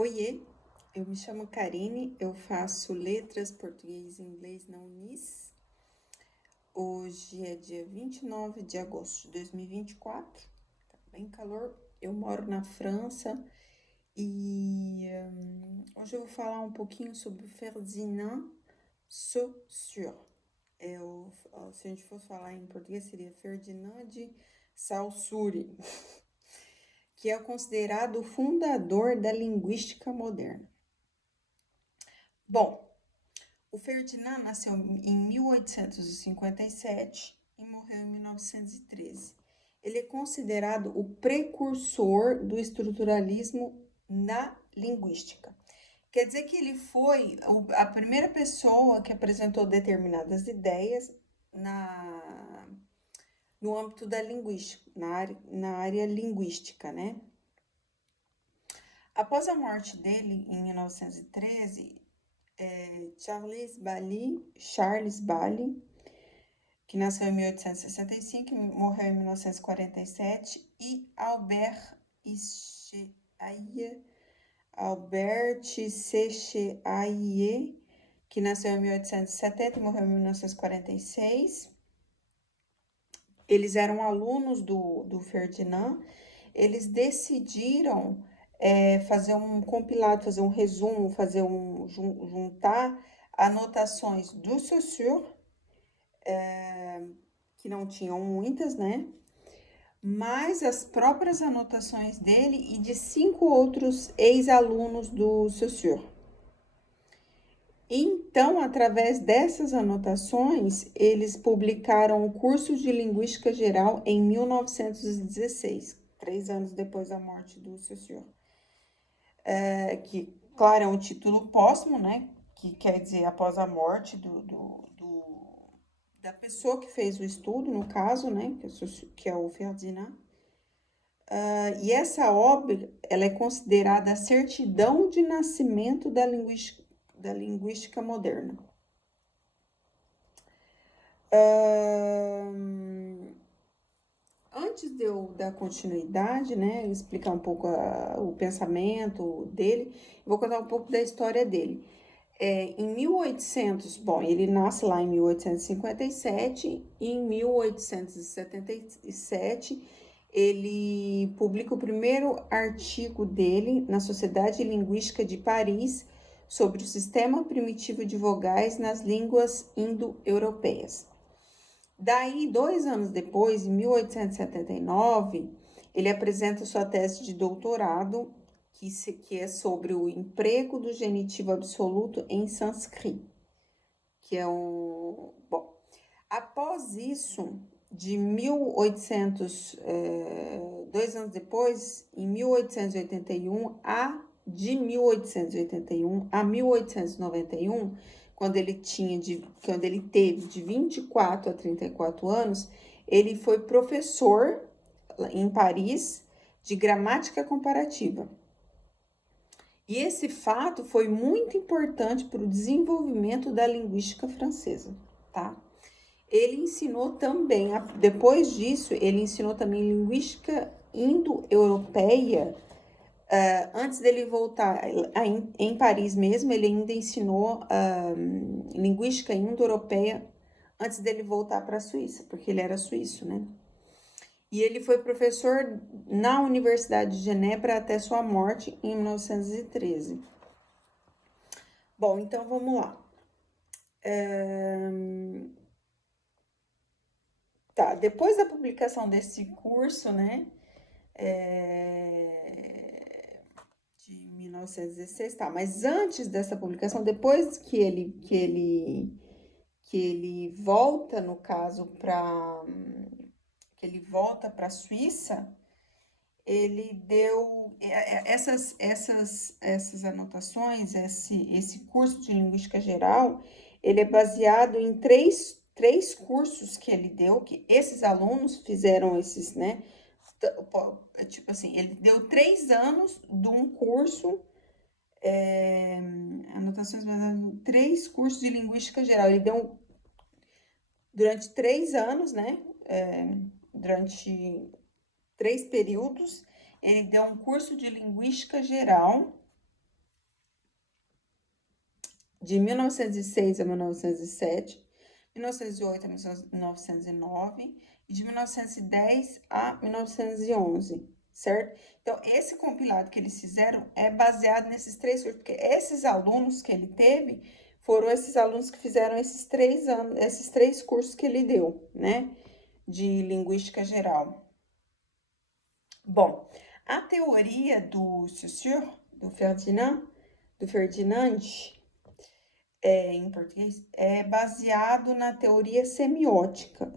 Oiê, eu me chamo Karine, eu faço letras português e inglês na Unis. Hoje é dia 29 de agosto de 2024, tá bem calor. Eu moro na França e hoje eu vou falar um pouquinho sobre o Ferdinand Saussure. Se a gente fosse falar em português, seria Ferdinand de Saussure, que é considerado o fundador da linguística moderna. Bom, o Ferdinand nasceu em 1857 e morreu em 1913. Ele é considerado o precursor do estruturalismo na linguística. Quer dizer que ele foi a primeira pessoa que apresentou determinadas ideias no âmbito da linguística, na área linguística, né? Após a morte dele, em 1913, Charles Bailly, que nasceu em 1865 e morreu em 1947, e Albert Secheaier, que nasceu em 1870 e morreu em 1946. Eles eram alunos do Ferdinand. Eles decidiram fazer um compilado, fazer um resumo, juntar anotações do Saussure, que não tinham muitas, né? Mas as próprias anotações dele e de 5 outros ex-alunos do Saussure. Então, através dessas anotações, eles publicaram o curso de Linguística Geral em 1916, 3 anos depois da morte do Saussure. Que, claro, é um título póstumo, né? Que quer dizer após a morte da pessoa que fez o estudo, no caso, né? Que é o Ferdinand. E essa obra, ela é considerada a certidão de nascimento da linguística moderna. Antes de eu dar continuidade, né, explicar um pouco o pensamento dele, vou contar um pouco da história dele. Em 1800, bom, ele nasce lá em 1857 e em 1877 ele publica o primeiro artigo dele na Sociedade Linguística de Paris sobre o sistema primitivo de vogais nas línguas indo-europeias. Daí, 2 anos depois, em 1879, ele apresenta sua tese de doutorado, que é sobre o emprego do genitivo absoluto em sânscrito, que é um... Bom, após isso, de 2 anos depois, em 1881, de 1881 a 1891, quando ele teve de 24 a 34 anos, ele foi professor em Paris de gramática comparativa. E esse fato foi muito importante para o desenvolvimento da linguística francesa, tá? Ele ensinou também, depois disso, ele ensinou também linguística indo-europeia. Antes dele voltar em Paris mesmo, ele ainda ensinou linguística indo-europeia antes dele voltar para a Suíça, porque ele era suíço, né? E ele foi professor na Universidade de Genebra até sua morte em 1913. Bom, então vamos lá. Tá, depois da publicação desse curso, né, de 1916, tá, mas antes dessa publicação, depois que ele volta, no caso, que ele volta para a Suíça, ele deu essas anotações, esse curso de Linguística Geral, ele é baseado em três cursos que ele deu, que esses alunos fizeram esses, né? Tipo assim, ele deu 3 anos de um curso, anotações baseadas em 3 cursos de Linguística Geral. Ele deu durante 3 anos, né? Durante 3 períodos, ele deu um curso de Linguística Geral de 1906 a 1907, 1908 a 1909 e de 1910 a 1911, certo? Então, esse compilado que eles fizeram é baseado nesses três cursos, porque esses alunos que ele teve foram esses alunos que fizeram esses 3 anos, esses 3 cursos que ele deu, né? De linguística geral. Bom, a teoria do Saussure, do Ferdinand, em português, é baseado na teoria semiótica.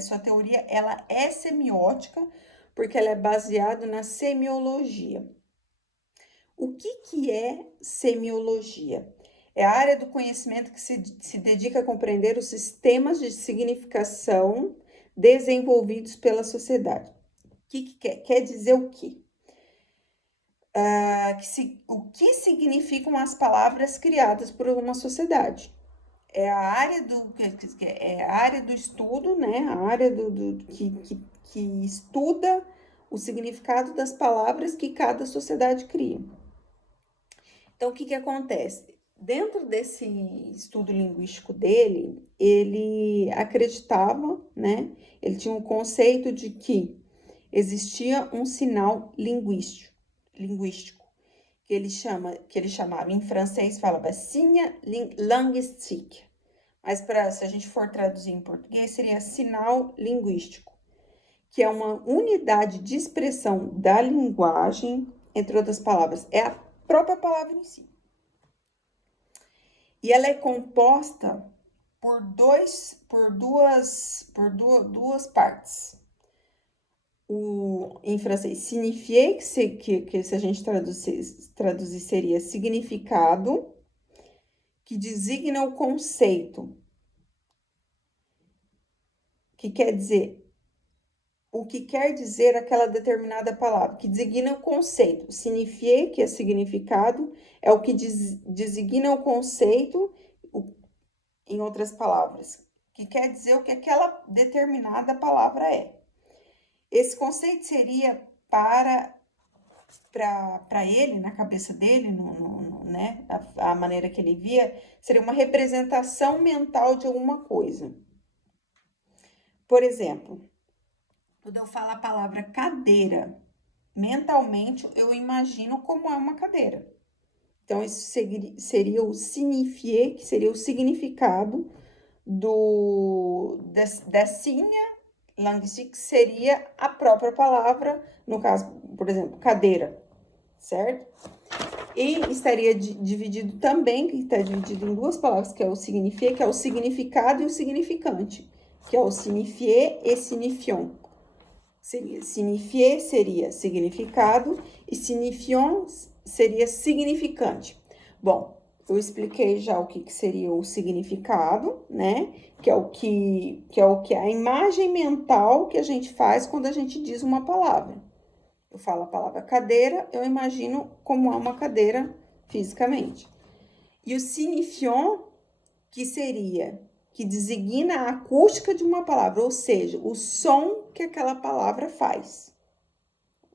Sua teoria, ela é semiótica porque ela é baseada na semiologia. O que é semiologia? É a área do conhecimento que se dedica a compreender os sistemas de significação desenvolvidos pela sociedade. O que quer dizer o quê? O que significam as palavras criadas por uma sociedade? É a área do estudo, né? A área que estuda o significado das palavras que cada sociedade cria. Então, o que acontece? Dentro desse estudo linguístico dele, ele acreditava, né? Ele tinha um conceito de que existia um sinal linguístico que ele chamava, em francês falava signe linguistique, mas se a gente for traduzir em português, seria sinal linguístico, que é uma unidade de expressão da linguagem, entre outras palavras, é a própria palavra em si. E ela é composta por duas partes. Em francês, signifier, que se a gente traduzir seria significado, que designa o conceito, que quer dizer o que quer dizer aquela determinada palavra, que designa o conceito. Signifier, que é significado, é o que designa o conceito, em outras palavras, que quer dizer o que aquela determinada palavra é. Esse conceito seria para ele, na cabeça dele, né, a maneira que ele via, seria uma representação mental de alguma coisa. Por exemplo, quando eu falo a palavra cadeira, mentalmente eu imagino como é uma cadeira. Então, isso seria o signifier, que seria o significado da sinha linguística, que seria a própria palavra, no caso, por exemplo, cadeira, certo? E estaria dividido também, que está dividido em duas palavras, que é o signifier, que é o significado, e o significante, que é o signifier e signifiant. Signifier seria significado e signifiant seria significante. Bom, eu expliquei já o que seria o significado, né? Que é o que a imagem mental que a gente faz quando a gente diz uma palavra. Eu falo a palavra cadeira, eu imagino como é uma cadeira fisicamente. E o signifiant, que designa a acústica de uma palavra, ou seja, o som que aquela palavra faz.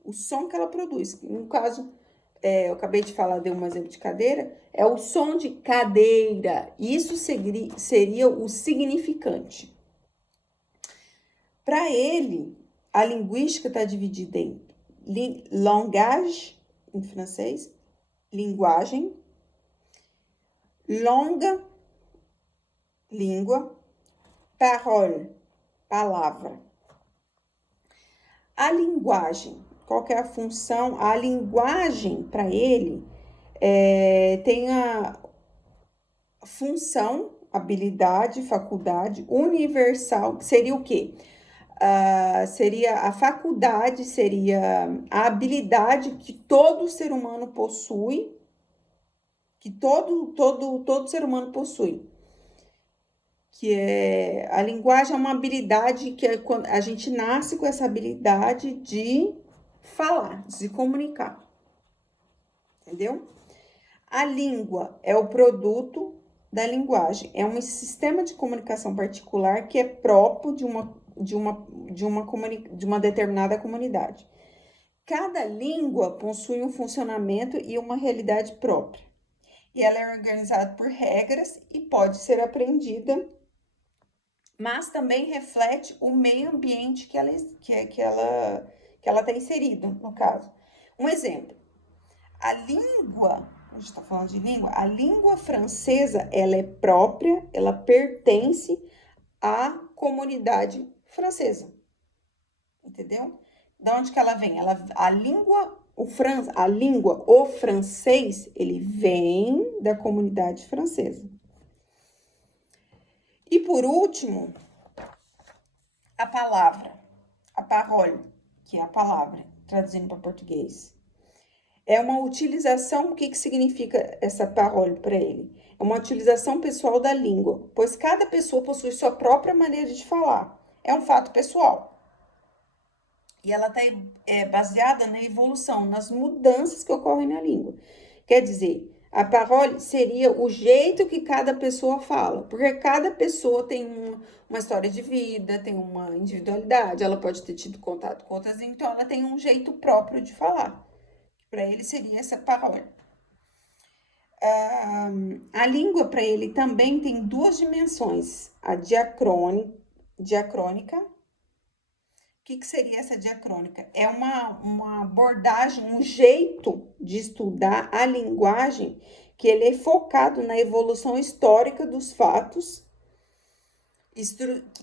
O som que ela produz. No caso, eu acabei de falar, dei um exemplo de cadeira, é o som de cadeira. Isso seria o significante. Para ele, a linguística está dividida em langage, em francês, linguagem, langue, língua, parole, palavra. A linguagem, qual que é a função? A linguagem, para ele, tem a função, habilidade, faculdade universal, seria o quê? Seria a faculdade, seria a habilidade que todo ser humano possui, que todo ser humano possui. Que a linguagem é uma habilidade que quando a gente nasce com essa habilidade de falar, de se comunicar. Entendeu? A língua é o produto da linguagem, é um sistema de comunicação particular que é próprio de uma determinada comunidade. Cada língua possui um funcionamento e uma realidade própria. e ela é organizada por regras e pode ser aprendida, mas também reflete o meio ambiente que ela está inserida, no caso. Um exemplo, a língua, a gente está falando de língua, a língua francesa, ela é própria, ela pertence à comunidade francesa, entendeu? Da onde que ela vem? A língua, o francês, ele vem da comunidade francesa. E por último, a palavra, a parole, que é a palavra, traduzindo para português. É uma utilização, o que significa essa parole para ele? É uma utilização pessoal da língua, pois cada pessoa possui sua própria maneira de falar. É um fato pessoal. E ela está baseada na evolução, nas mudanças que ocorrem na língua. Quer dizer, a parole seria o jeito que cada pessoa fala, porque cada pessoa tem uma história de vida, tem uma individualidade, ela pode ter tido contato com outras, então ela tem um jeito próprio de falar. Para ele seria essa parole. A língua para ele também tem duas dimensões, a diacrônica. O que seria essa diacrônica? É uma abordagem, um jeito de estudar a linguagem que ele é focado na evolução histórica dos fatos,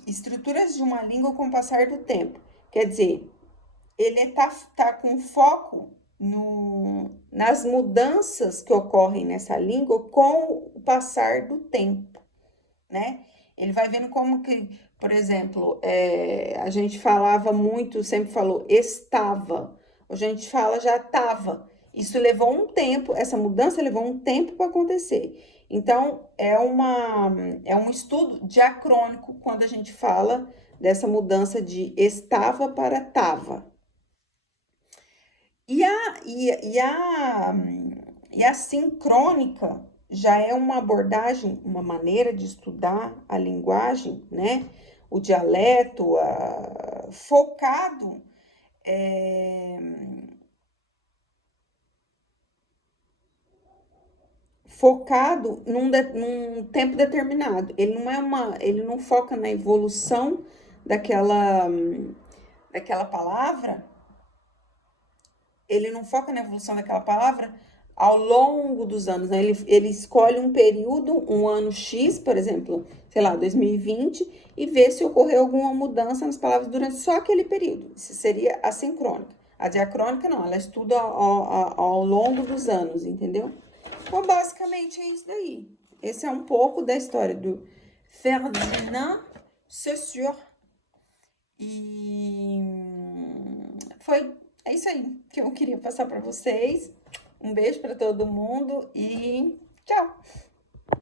estruturas de uma língua com o passar do tempo. Quer dizer, ele tá com foco nas mudanças que ocorrem nessa língua com o passar do tempo, né? Ele vai vendo como que, por exemplo, a gente falava muito, sempre falou estava, a gente fala já estava. Isso levou um tempo, essa mudança levou um tempo para acontecer. Então, é um estudo diacrônico quando a gente fala dessa mudança de estava para tava. E a sincrônica já é uma abordagem, uma maneira de estudar a linguagem, né? O dialeto, focado num tempo determinado. Ele não foca na evolução daquela palavra. Ele não foca na evolução daquela palavra ao longo dos anos, né? Ele escolhe um período, um ano X, por exemplo, sei lá, 2020, e vê se ocorreu alguma mudança nas palavras durante só aquele período. Isso seria a sincrônica. A diacrônica, não, ela estuda ao longo dos anos, entendeu? Então, basicamente, é isso daí. Esse é um pouco da história do Ferdinand Saussure. E é isso aí que eu queria passar para vocês. Um beijo para todo mundo e tchau!